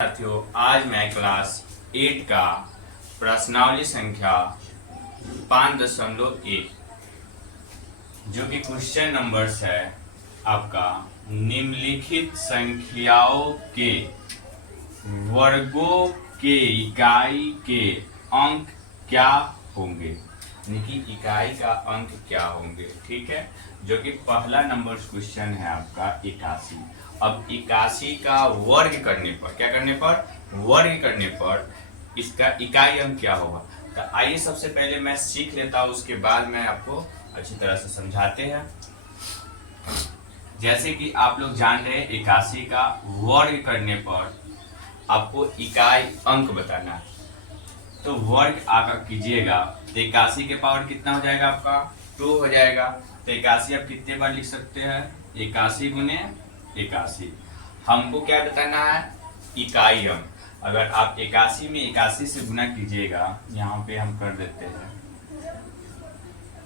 साथियों, आज मैं क्लास 8 का प्रश्नावली संख्या 5.1 जो कि क्वेश्चन नंबर्स है आपका निम्नलिखित संख्याओं के वर्गों के इकाई के अंक क्या होंगे, यानी कि इकाई का अंक क्या होंगे। ठीक है, जो कि पहला नंबर क्वेश्चन है आपका 81। अब 81 का वर्ग करने पर, क्या करने पर, वर्ग करने पर इसका इकाई अंक क्या होगा। तो आइए सबसे पहले मैं सीख लेता हूं, उसके बाद मैं आपको अच्छी तरह से समझाते हैं। जैसे कि आप लोग जान रहे हैं 81 का वर्ग करने पर आपको इकाई अंक बताना है। तो वर्ग आकर कीजिएगा तो 81 के पावर कितना हो जाएगा आपका 2 हो जाएगा। तो 81 आप कितने बार लिख सकते हैं, 81 गुने 81। हमको क्या बताना है, इकाई अंक। अगर आप 81 में 81 से गुना कीजिएगा, यहाँ पे हम कर देते हैं,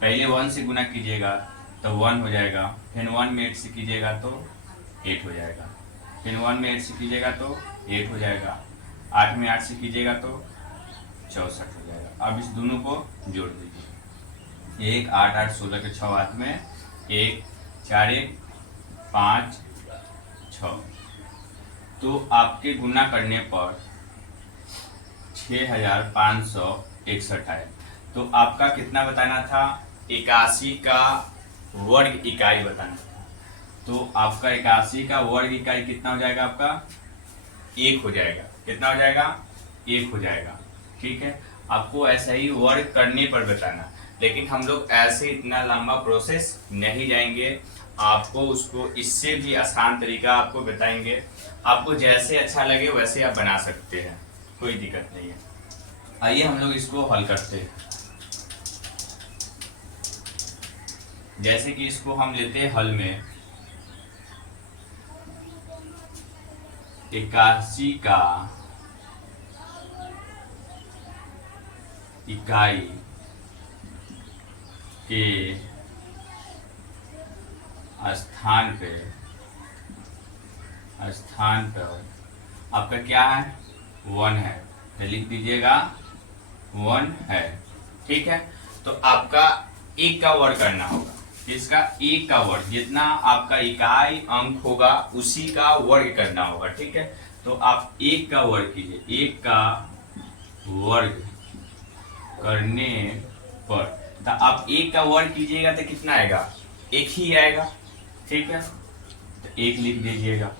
पहले 1 से गुना कीजिएगा तो 1 हो जाएगा, फिर 1 में 8 से कीजिएगा तो 8 हो जाएगा, फिर 1 में 8 से कीजिएगा तो 8 हो जाएगा, 8 में 8 से कीजिएगा तो 64 हो जाएगा। अब इस दोनों को जोड़ दीजिए, 1 8 8 16 के 6 हाथ में 1 4 1 5 6। तो आपके गुना करने पर 6561 आए। तो आपका कितना बताना था, 81 का वर्ग इकाई बताना था। तो आपका 81 का वर्ग इकाई कितना हो जाएगा, आपका 1 हो जाएगा। कितना हो जाएगा, 1 हो जाएगा। ठीक है, आपको ऐसा ही वर्ग करने पर बताना, लेकिन हम लोग ऐसे इतना लंबा प्रोसेस नहीं जाएंगे। आपको उसको इससे भी आसान तरीका आपको बताएंगे, आपको जैसे अच्छा लगे वैसे आप बना सकते हैं, कोई दिक्कत नहीं है। आइए हम लोग इसको हल करते हैं। जैसे कि इसको हम लेते हैं हल में, 81 का इकाई के स्थान पर आपका क्या है, 1 है, तो लिख दीजिएगा 1 है। ठीक है, तो आपका 1 का वर्ग करना होगा। इसका 1 का वर्ग, जितना आपका इकाई अंक होगा उसी का वर्ग करना होगा। ठीक है, तो आप 1 का वर्ग कीजिए, 1 का वर्ग करने पर, तो आप 1 का वर्ग कीजिएगा तो कितना आएगा, 1 ही आएगा। ठीक है, तो 1 लिख दीजिएगा।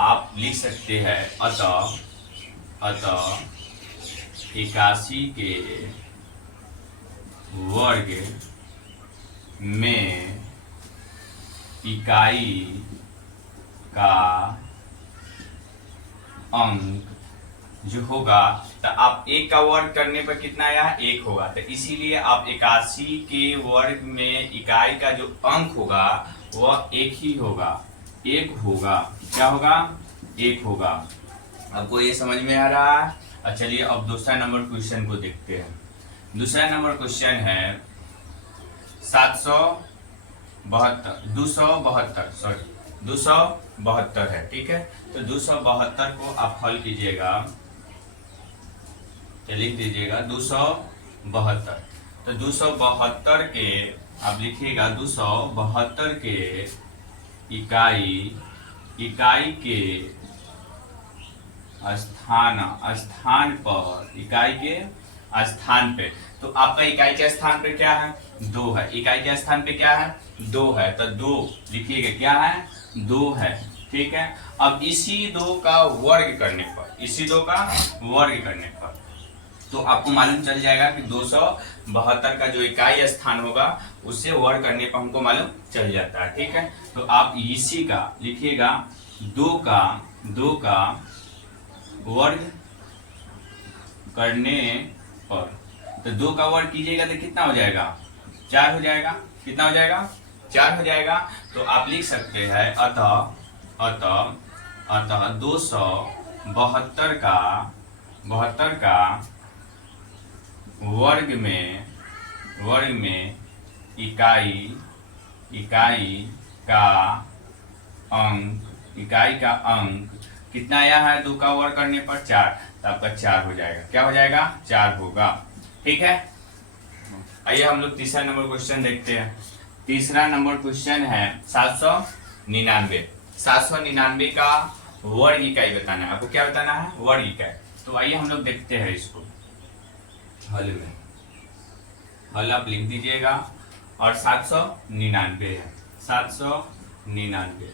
आप लिख सकते हैं अतः 81 के वर्ग में इकाई का अंक जो होगा, तो आप 1 का वर्ग करने पर कितना आया, 1 होगा। तो इसीलिए आप 81 के वर्ग में इकाई का जो अंक होगा वह 1 ही होगा, 1 होगा। क्या होगा, 1 होगा। आपको ये समझ में आ रहा है। चलिए अब दूसरा नंबर क्वेश्चन को देखते हैं। दूसरा नंबर क्वेश्चन है 272 है। ठीक है, तो 272 को आप हल कीजिएगा, लिख दीजिएगा 272। तो 272 के आप लिखिएगा, 272 के इकाई के स्थान पर, इकाई के स्थान पे, तो आपका इकाई के स्थान पे क्या है, 2 है। इकाई के स्थान पे क्या है, 2 है, तो 2 लिखिएगा, क्या है, 2 है। ठीक है, अब इसी 2 का वर्ग करने पर, इसी 2 का वर्ग करने पर तो आपको मालूम चल जाएगा कि 272 का जो इकाई स्थान होगा उससे वर्ग करने पर हमको मालूम चल जाता है। ठीक है, तो आप इसी का लिखिएगा, 2 का वर्ग करने पर, तो 2 का वर्ग कीजिएगा तो कितना हो जाएगा, 4 हो जाएगा। कितना हो जाएगा, 4 हो जाएगा। तो आप लिख सकते हैं अतः 272 का वर्ग में इकाई का अंक कितना आया है 2 का वर्ग करने पर 4, तो आपका 4 हो जाएगा। क्या हो जाएगा? 4 होगा। ठीक है, आइए हम लोग तीसरा नंबर क्वेश्चन देखते हैं। तीसरा नंबर क्वेश्चन है 799। 799 का वर्ग इकाई बताना है आपको। क्या बताना है? वर्ग इकाई। तो आइए हम लोग देखते हैं इसको हल में। हल आप लिख दीजिएगा और 799 है, 799।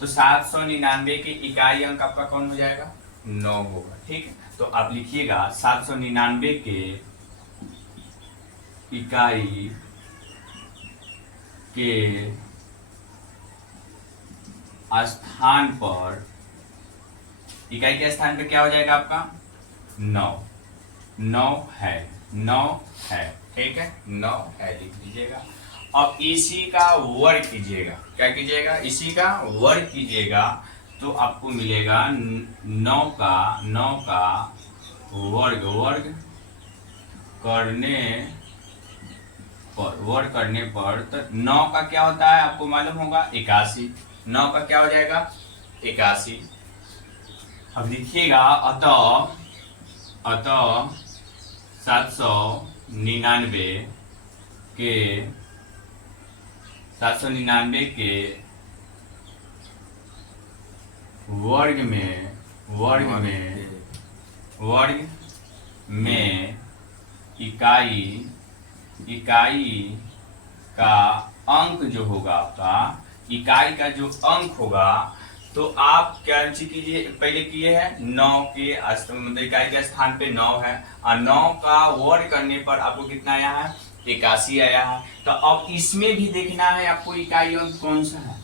तो 799 के इकाई अंक आपका कौन हो जाएगा? 9 होगा। ठीक है, तो आप लिखिएगा 799 के इकाई के स्थान पर, इकाई के स्थान पे क्या हो जाएगा आपका? 9। 9 है, 9 है। ठीक है, 9 है लिख दीजिएगा। अब इसी का वर्ग कीजिएगा। क्या कीजिएगा? इसी का वर्ग कीजिएगा तो आपको मिलेगा 9 का वर्ग करने पर तो 9 का क्या होता है आपको मालूम होगा? 81। 9 का क्या हो जाएगा? 81। अब लिखिएगा अतः 799 के 799 के वर्ग में इकाई का अंक जो होगा आपका, इकाई का जो अंक होगा, तो आप क्या कीजिए? पहले किए हैं 9 के मतलब इकाई के स्थान पे 9 है और 9 का वर्ग करने पर आपको कितना आया है? 81 आया है। तो अब इसमें भी देखना है आपको इकाई अंक कौन सा है।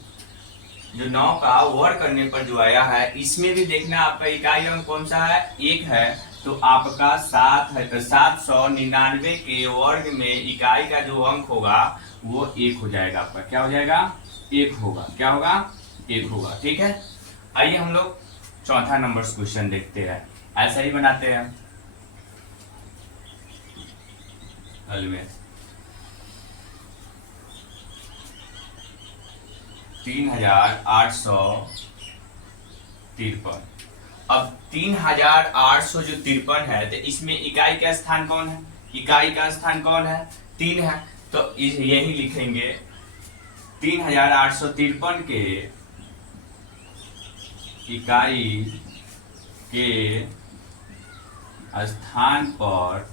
जो 9 का वर्ग करने पर जो आया है, इसमें भी देखना आपका इकाई अंक कौन सा है? 1 है। तो आपका 7 है, तो 799 के वर्ग में इकाई का जो अंक होगा वो 1 हो जाएगा। आपका क्या हो जाएगा? 1 होगा। क्या होगा? 1 होगा। ठीक है, आइए हम लोग चौथा नंबर क्वेश्चन देखते हैं। ऐसा ही बनाते हैं हल में। 3853। अब 3800 जो 53 है, तो इसमें इकाई का स्थान कौन है? इकाई का स्थान कौन है? 3 है। तो यही लिखेंगे 3853 के इकाई के स्थान पर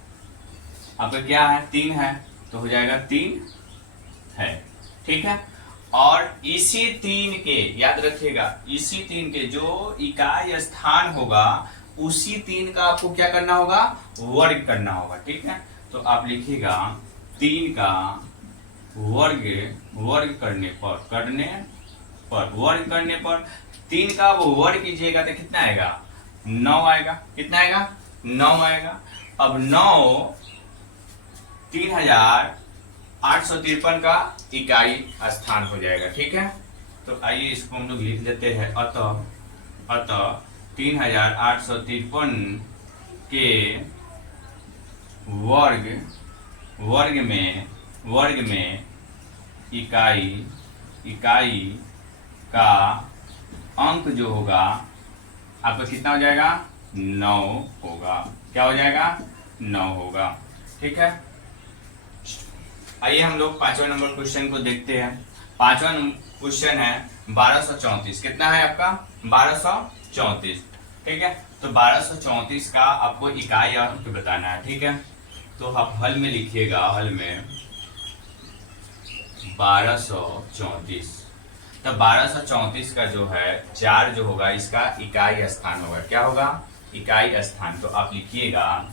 आपका क्या है? 3 है, तो हो जाएगा 3 है। ठीक है, और इसी 3 के, याद रखिएगा, इसी 3 के जो इकाई स्थान होगा उसी 3 का आपको क्या करना होगा? वर्ग करना होगा। ठीक है, तो आप लिखिएगा 3 का वर्ग करने पर 3 का वो वर्ग कीजिएगा तो कितना आएगा? 9 आएगा। कितना आएगा? 9 आएगा। अब 9 3853 का इकाई स्थान हो जाएगा। ठीक है, तो आइए इसको हम लोग लिख देते हैं। अतः 3853 के वर्ग में इकाई का अंक जो होगा आपका कितना हो जाएगा? 9 होगा। क्या हो जाएगा? 9 होगा। ठीक है, आइए हम लोग पांचवा नंबर क्वेश्चन को देखते हैं। पांचवा क्वेश्चन है 1234। कितना है आपका? 1234। ठीक है, तो 1234 का आपको इकाई अंक बताना है। ठीक है, तो आप हल में लिखिएगा, हल में 1234। तो 1234 का जो है 4 जो होगा इसका इकाई स्थान होगा। क्या होगा? इकाई स्थान। तो आप लिखिएगा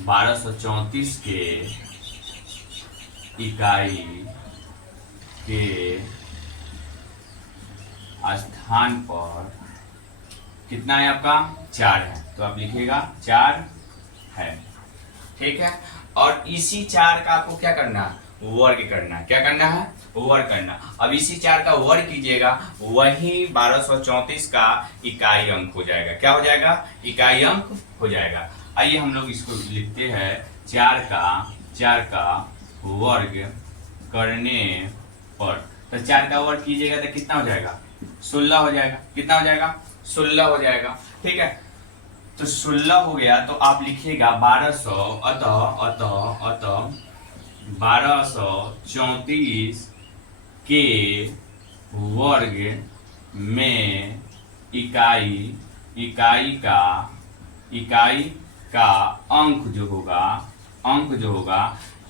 1234 के इकाई के स्थान पर कितना है आपका? 4 है। तो आप लिखिएगा 4 है। ठीक है, और इसी 4 का आपको क्या करना है? वर्ग करना है। क्या करना है? वर्ग करना। अब इसी 4 का वर्ग कीजिएगा, वही 1234 का इकाई अंक हो जाएगा। क्या हो जाएगा? इकाई अंक हो जाएगा। आइए हम लोग इसको लिखते हैं 4 का वर्ग करने पर। तो 4 का वर्ग कीजिएगा तो कितना हो जाएगा? 16 हो जाएगा। कितना हो जाएगा? 16 हो जाएगा। ठीक है, तो 16 हो गया तो आप लिखिएगा 1200, अतः अतः अतः 1234 के वर्ग में इकाई इकाई का अंक जो होगा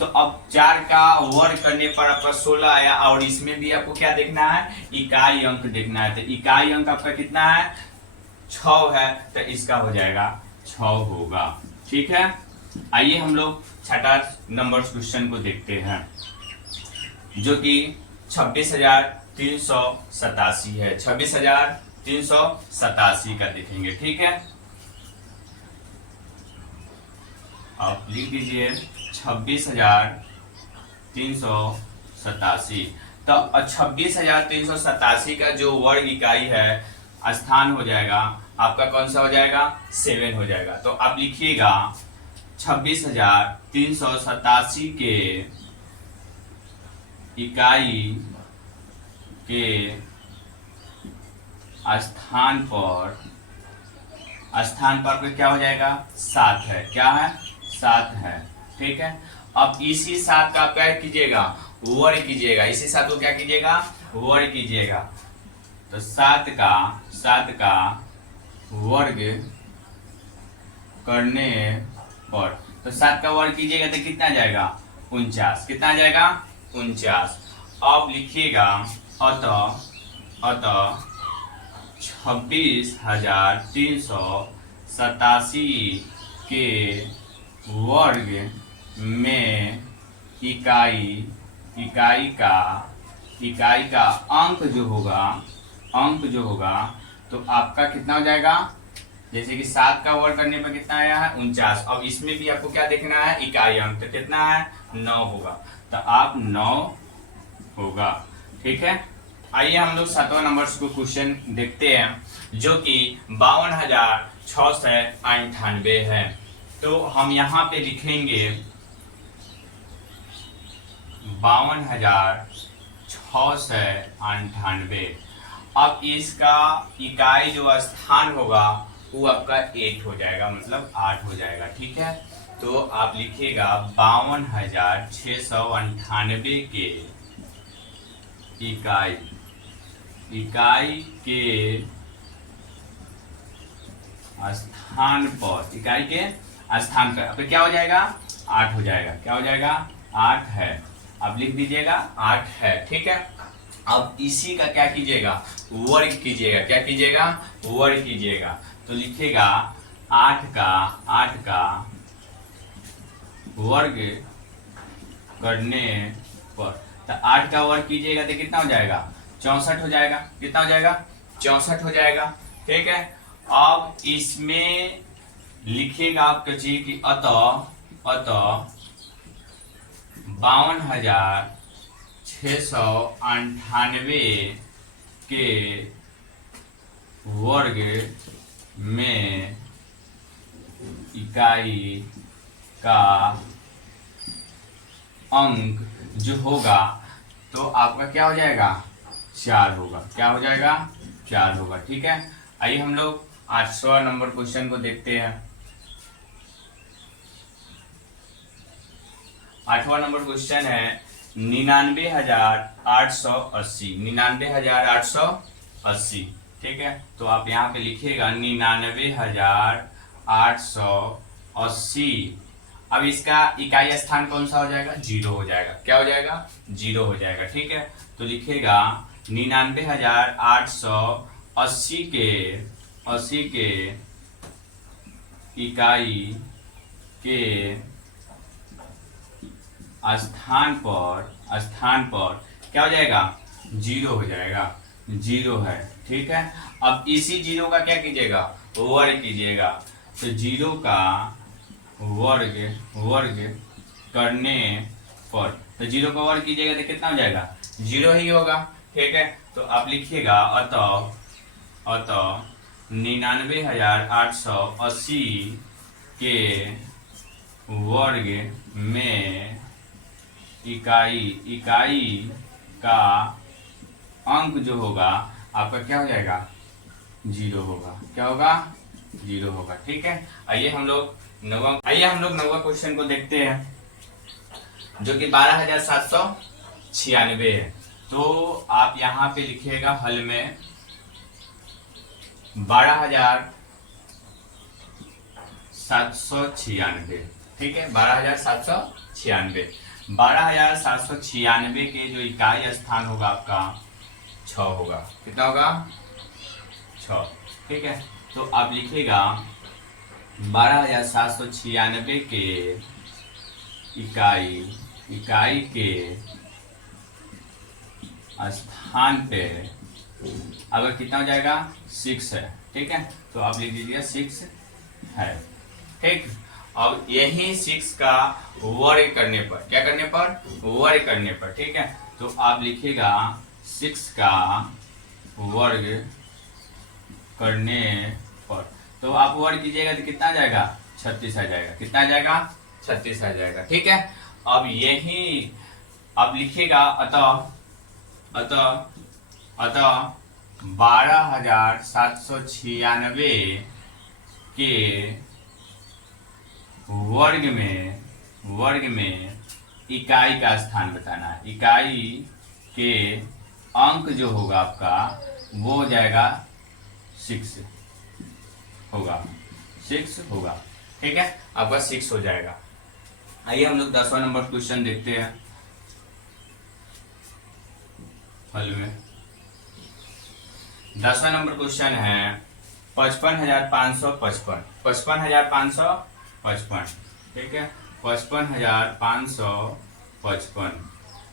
तो अब 4 का वर्ग करने पर आपका 16 आया, और इसमें भी आपको क्या देखना है, इकाई अंक देखना है। तो इकाई अंक आपका कितना है, 6 है, तो इसका हो जाएगा 6 होगा। ठीक है, आइए हम लोग छठा नंबर क्वेश्चन को देखते हैं, जो कि 26,387 है। 26,387 का देखेंगे। ठीक है, आप लिख दीजिए 26,387। तो 26,387 का जो वर्ग इकाई है स्थान हो जाएगा आपका, कौन सा हो जाएगा, 7 हो जाएगा। तो आप लिखिएगा 26,387 के इकाई के स्थान पर क्या हो जाएगा, 7 है। क्या है, 7 है। ठीक है, अब इसी 7 का क्या कीजिएगा, वर्ग कीजिएगा। इसी 7 को क्या कीजिएगा, वर्ग कीजिएगा। तो 7 का वर्ग करने पर, तो 7 का वर्ग कीजिएगा तो कितना जाएगा, 49। कितना जाएगा, 49। अब लिखिएगा अतः 26,387 के वर्ग में इकाई का अंक जो होगा तो आपका कितना हो जाएगा, जैसे कि 7 का वर्ग करने पर कितना आया है, 49। अब इसमें भी आपको क्या देखना है, इकाई अंक, तो कितना है, 9 होगा। तो आप 9 होगा। ठीक है, आइए हम लोग 7वां नंबर को क्वेश्चन देखते हैं, जो कि 52,698 है। तो हम यहाँ पे लिखेंगे 52,698। अब इसका इकाई जो स्थान होगा वो आपका 8 हो जाएगा, मतलब 8 हो जाएगा। ठीक है, तो आप लिखिएगा 52,698 के इकाई के स्थान पर अब क्या हो जाएगा, 8 हो जाएगा। क्या हो जाएगा, 8 है। अब लिख दीजिएगा 8 है। ठीक है, अब इसी का क्या कीजिएगा, वर्ग कीजिएगा। क्या कीजिएगा, वर्ग कीजिएगा। तो लिखिएगा 8 का वर्ग करने पर, तो 8 का वर्ग कीजिएगा तो कितना हो जाएगा, 64 हो जाएगा। कितना हो जाएगा, 64 हो जाएगा। ठीक है, अब इसमें लिखिएगा आप कहिए कि अतः 52,698 के वर्ग में इकाई का अंक जो होगा तो आपका क्या हो जाएगा, 4 होगा। क्या हो जाएगा, 4 होगा। ठीक है, आइए हम लोग 8वां नंबर क्वेश्चन को देखते हैं। 8वां नंबर क्वेश्चन है 99,880। 99,880। ठीक है, तो आप यहाँ पे लिखिएगा 99,880। अब इसका इकाई स्थान कौन सा हो जाएगा, 0 हो जाएगा। क्या हो जाएगा, 0 हो जाएगा। ठीक है, तो लिखिएगा 99,880 के इकाई के स्थान पर क्या हो जाएगा, 0 हो जाएगा। 0 है। ठीक है, अब इसी 0 का क्या कीजिएगा, वर्ग कीजिएगा। तो 0 का वर्ग करने पर, तो 0 का वर्ग कीजिएगा तो कितना हो जाएगा, 0 ही होगा। ठीक है, तो आप लिखिएगा अतः 99,880 के वर्ग में इकाई का अंक जो होगा आपका क्या हो जाएगा, जीरो होगा। क्या होगा? जीरो होगा। ठीक है, आइए हम लोग नौवा क्वेश्चन को देखते हैं, जो कि 12,796 है। तो आप यहाँ पे लिखिएगा हल में 12,796। ठीक है, 12,796। 12,796 के जो इकाई स्थान होगा आपका 6 होगा। कितना होगा? 6। ठीक है, तो आप लिखिएगा 12,796 के इकाई के स्थान पे अगर कितना हो जाएगा? 6 है। ठीक है, तो आप लिख दीजिए 6 है। ठीक, अब यही 6 का वर्ग करने पर, क्या करने पर? वर्ग करने पर। ठीक है, तो आप लिखिएगा 6 का वर्ग करने पर, तो आप वर्ग कीजिएगा तो कितना आ जाएगा? 36 आ जाएगा। कितना आ जाएगा? 36 आ जाएगा। ठीक है, अब यही आप लिखिएगा अतः 12,796 के वर्ग में इकाई का स्थान बताना है। इकाई के अंक जो होगा आपका वो हो जाएगा 6 होगा। 6 होगा। ठीक है, आपका 6 हो जाएगा। आइए हम लोग 10वां नंबर क्वेश्चन देखते हैं हल में। 10वां नंबर क्वेश्चन है 55,555। 55,555। ठीक है, 55,555।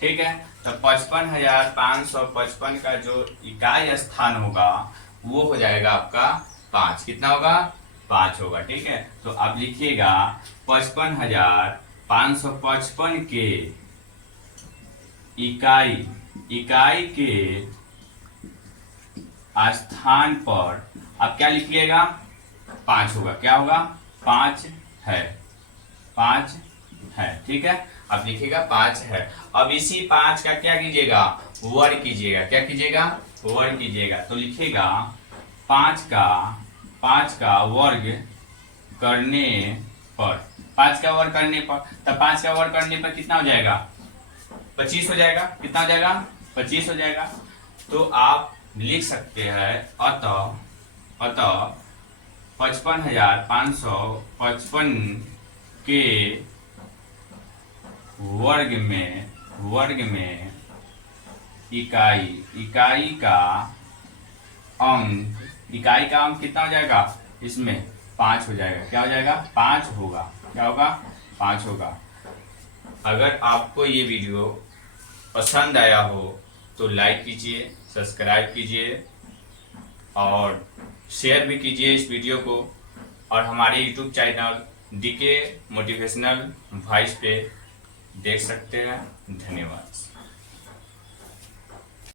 ठीक है, तो 55,555 का जो इकाई स्थान होगा वो हो जाएगा आपका 5। कितना होगा? 5 होगा। ठीक है, तो आप लिखिएगा 55,555 के इकाई के स्थान पर आप क्या लिखिएगा? 5 होगा। क्या होगा? 5 है। 5 है। ठीक है, आप लिखिएगा 5 है। अब इसी 5 का क्या कीजिएगा? वर्ग कीजिएगा। क्या कीजिएगा? वर्ग कीजिएगा। तो लिखिएगा 5 का वर्ग करने पर, 5 का वर्ग करने पर, तब 5 का वर्ग करने पर कितना हो जाएगा? 25 हो जाएगा। कितना हो जाएगा? 25 हो जाएगा। तो आप लिख सकते हैं अतः 55,555 के वर्ग में इकाई का अंक कितना हो जाएगा? इसमें 5 हो जाएगा। क्या हो जाएगा? 5 होगा। क्या होगा? 5 होगा। अगर आपको ये वीडियो पसंद आया हो तो लाइक कीजिए, सब्सक्राइब कीजिए और शेयर भी कीजिए इस वीडियो को। और हमारे YouTube channel DK motivational voice पे देख सकते हैं। धन्यवाद।